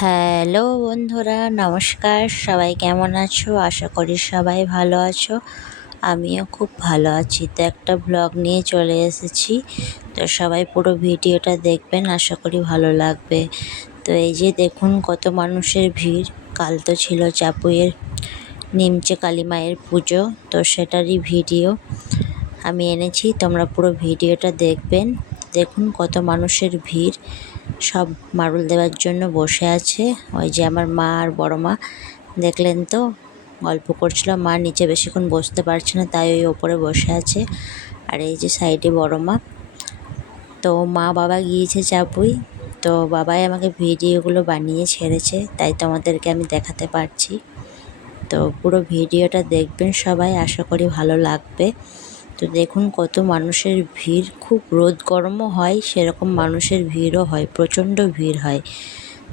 Hello বন্ধুরা, নমস্কার। সবাই কেমন আছো? আশা করি সবাই ভালো আছো। আমিও খুব ভালো আছি। তো একটা ব্লগ নিয়ে চলে এসেছি। তো সবাই পুরো ভিডিওটা দেখবেন, আশা করি ভালো লাগবে। তো এই যে দেখুন কত মানুষের ভিড়। কাল তো ছিল চাপুইয়ের নিমচে কালী মায়ের পুজো, তো সেটারই ভিডিও আমি এনেছি। তোমরা পুরো ভিডিওটা দেখবেন। দেখুন কত মানুষের ভিড়, সব মারুল দেওয়ার জন্য বসে আছে। ওই যে আমার মা আর বড় মা দেখলেন তো, গল্প করছিল। মা নিচে বেশিক্ষণ বসতে পারছে না, তাই ওই ওপরে বসে আছে। আর এই যে সাইডে বড় মা। তো মা বাবা গিয়েছে চাপুই, তো বাবাই আমাকে ভিডিওগুলো বানিয়ে ছেড়েছে, তাই তোমাদেরকে আমি দেখাতে পারছি। তো পুরো ভিডিওটা দেখবেন সবাই, আশা করি ভালো লাগবে। তো দেখুন কত মানুষের ভিড়, খুব রোদ গরমও হয়, সেরকম মানুষের ভিড়ও হয়, প্রচণ্ড ভিড় হয়।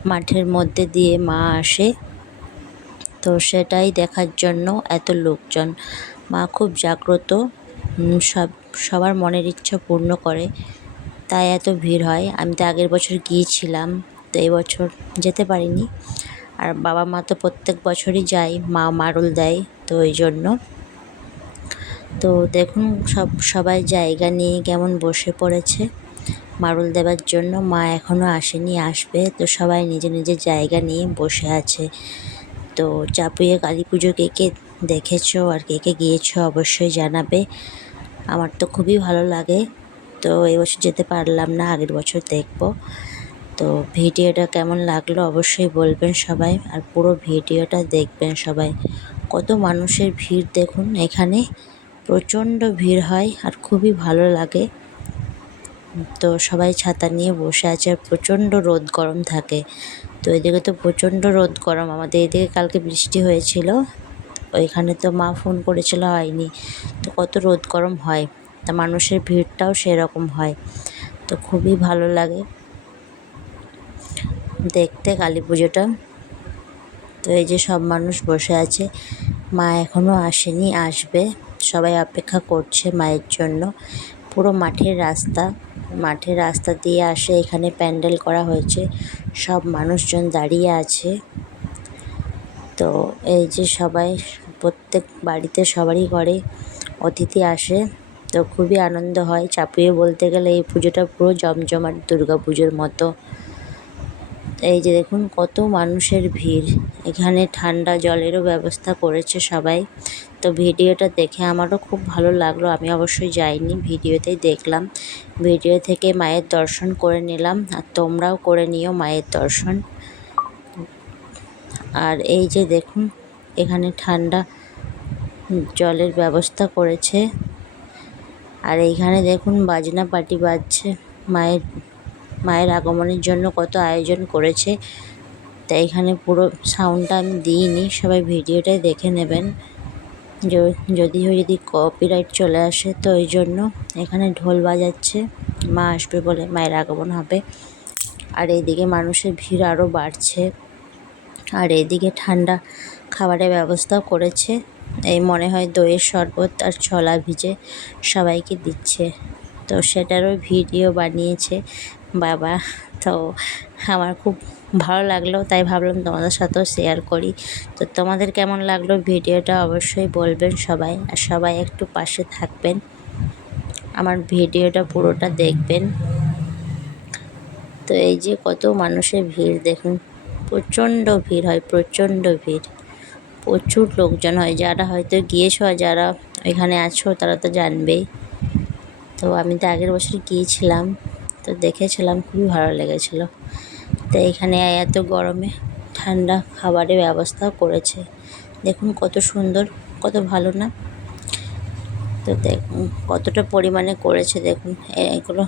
মাঠের মধ্যে দিয়ে মা আসে, তো সেটাই দেখার জন্য এত লোকজন। মা খুব জাগ্রত, সবার মনের ইচ্ছা পূর্ণ করে, তাই এত ভিড় হয়। আমি তো আগের বছর গিয়েছিলাম, তো এই বছর যেতে পারিনি। আর বাবা মা তো প্রত্যেক বছরই যায়, মা মারুল দেয়, তো ওই জন্য। তো দেখুন সবাই জায়গা নিয়ে কেমন বসে পড়েছে মারুল দেবার জন্য। মা এখনও আসেনি, আসবে। তো সবাই নিজের নিজের জায়গা নিয়ে বসে আছে। তো চাপুইয়ে কালী পুজো কে কে দেখেছো আর কে কে গিয়েছো অবশ্যই জানাবে। আমার তো খুবই ভালো লাগে। তো এবছর যেতে পারলাম না, আগের বছর দেখব। তো ভিডিওটা কেমন লাগলো অবশ্যই বলবেন সবাই, আর পুরো ভিডিওটা দেখবেন সবাই। কত মানুষের ভিড় দেখুন, এখানে প্রচণ্ড ভিড় হয় আর খুবই ভালো লাগে। তো সবাই ছাতা নিয়ে বসে আছে, আর প্রচণ্ড রোদ গরম থাকে। তো এদিকে তো প্রচণ্ড রোদ গরম, আমাদের এদিকে কালকে বৃষ্টি হয়েছিল, ওইখানে তো মা ফোন করেছিল, হয়নি। তো কত রোদ গরম হয়, তা মানুষের ভিড়টাও সেরকম হয়। তো খুবই ভালো লাগে দেখতে কালী পুজোটা। তো এই যে সব মানুষ বসে আছে, মা এখনও আসেনি, আসবে। সবাই অপেক্ষা করছে মায়ের জন্য। পুরো মাঠের রাস্তা দিয়ে আসে, এখানে প্যান্ডেল করা হয়েছে, সব মানুষজন দাঁড়িয়ে আছে। তো এই যে সবাই, প্রত্যেক বাড়িতে সবারই ঘরে অতিথি আসে, তো খুবই আনন্দ হয়। চাপুইয়ে বলতে গেলে এই পুজোটা পুরো জমজমাট দুর্গা পুজোর মতো। এই যে দেখুন কত মানুষের ভিড়। এখানে ঠান্ডা জলেরও ব্যবস্থা করেছে সবাই। তো ভিডিওটা দেখে আমারও খুব ভালো লাগলো। আমি অবশ্যই যাইনি, ভিডিওতেই দেখলাম। ভিডিও থেকে মায়ের দর্শন করে নিলাম, আর তোমরাও করে নিও মায়ের দর্শন। আর এই যে দেখুন এখানে ঠান্ডা জলের ব্যবস্থা করেছে। আর এইখানে দেখুন বাজনা পার্টি বাজছে, মায়ের আগমনের জন্য কত আয়োজন করেছে। তাই এখানে পুরো সাউন্ডটা আমি দিইনি, সবাই ভিডিওটাই দেখে নেবেন। যদি কপিরাইট চলে আসে, তো ওই জন্য এখানে ঢোল বাজাচ্ছে, মা আসবে বলে, মায়ের আগমন হবে। আর এইদিকে মানুষের ভিড় আরও বাড়ছে। আর এইদিকে ঠান্ডা খাবারের ব্যবস্থাও করেছে। এই মনে হয় দইয়ের শরবত আর ছোলা ভিজে সবাইকে দিচ্ছে। তো সেটারও ভিডিও বানিয়েছে বাবা। তো আমার খুব ভালো লাগলো, তাই ভাবলাম তোমাদের সাথেও শেয়ার করি। তো তোমাদের কেমন লাগলো ভিডিওটা অবশ্যই বলবেন সবাই, আর সবাই একটু পাশে থাকবেন, আমার ভিডিওটা পুরোটা দেখবেন। তো এই যে কত মানুষের ভিড় দেখুন, প্রচণ্ড ভিড় হয়, প্রচণ্ড ভিড়, প্রচুর লোকজন হয়। যারা হয়তো গিয়েছো আর যারা এখানে আছো তারা তো জানবেই। তো আমি তো আগের বছর গিয়েছিলাম, তো দেখেছিলাম, খুবই ভালো লেগেছিলো। তো এখানে এত গরমে ঠান্ডা খাবারের ব্যবস্থাও করেছে। দেখুন কত সুন্দর, কত ভালো না? তো দেখুন কতটা পরিমাণে করেছে, দেখুন এগুলো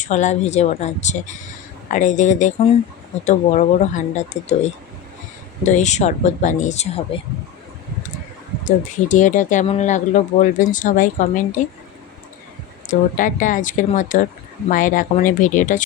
ছোলা ভিজে বানাচ্ছে। আর এইদিকে দেখুন কত বড় বড় হান্ডাতে দইয়ের শরবত বানিয়েছে হবে। তো ভিডিওটা কেমন লাগলো বলবেন সবাই কমেন্টে। তো টাটা, আজকের মতো মায়ের আগমনের ভিডিওটা